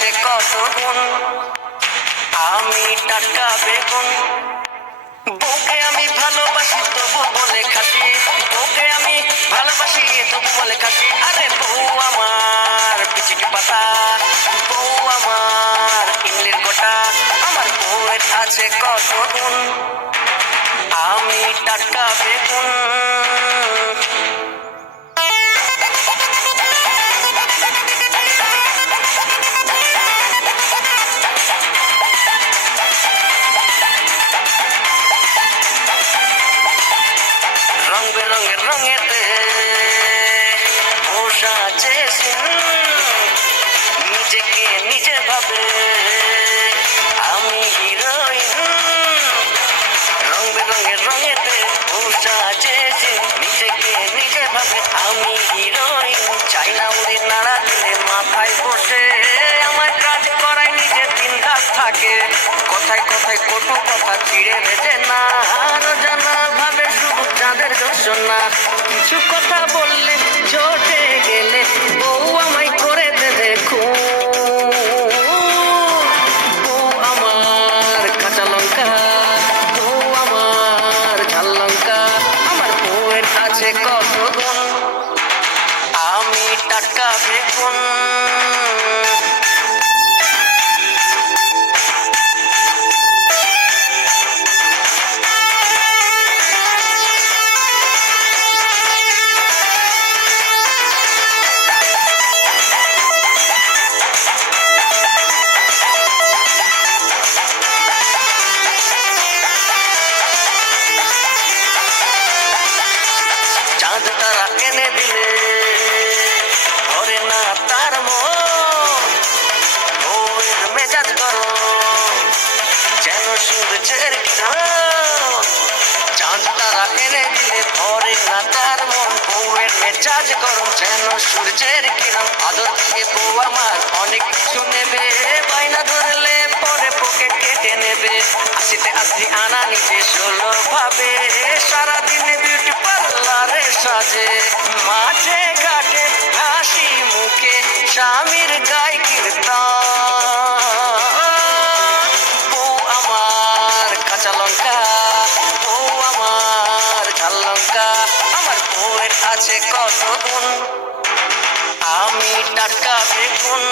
আছে কত গুণ, আমি টাটকা বেগুন। বউকে আমি ভালোবাসি তবু বলে খাসি, বউকে আমি ভালোবাসি তবু বলে খাসি। আরে বউ আমার পিচিটি পাতা, বউ আমার ইমলির গোটা, আমার বউয়ের আছে কত গুণ, আমি টাটকা বেগুন। রং বেরঙের রঙেতে ও সাজেছে, নিজেকে নিজে ভাবে আমি হিরোইন। রং বেরঙের রঙেতে ও সাজেছে, নিজেকে নিজে ভাবে আমি হিরোইন। চাই না উড়ি নাড়া দিলে মাথায় বসে, আমার কাজ করায় নিজে তিন ঘাস থাকে। কথায় কথায় কটু কথা ছিঁড়ে ভেজে না, আরো জানা ভাবে শুধু চাঁদের দর্শনা। কিছু কথা বললে চটে গেলে বউ আমায় করে দেবে খুন। বউ আমার কাঁচা লঙ্কা, বউ আমার ঝাল লঙ্কা, আমার বউয়ের আছে কত গুণ, আমি টাটকা বেগুন। চাঁদ তারা এনে দিলে ধরে না তার মন, বউয়ের মেজাজ গরম যেন সূর্যের কিরণ। চাঁদ তারা এনে দিলে ধরে না তার মন, বউয়ের মেজাজ গরম যেন সূর্যের কিরণ। আদর দিয়ে বউ আমার অনেক কিছু নেবে, বায়না ধরলে পরে পকেট কেটে নেবে। আসিতে আসি আনা নিজে ষোলো ভাবে, সারাদিনে বিউটি পার্লারে সাজে। মাঠে ঘাটে হাসি মুখে স্বামীর গায়ে কীর্তন। বউ আমার কাঁচা লঙ্কা, বউ আমার ঝাল লঙ্কা, আমার বউয়ের আছে কত গুণ, আমি টাটকা বেগুন।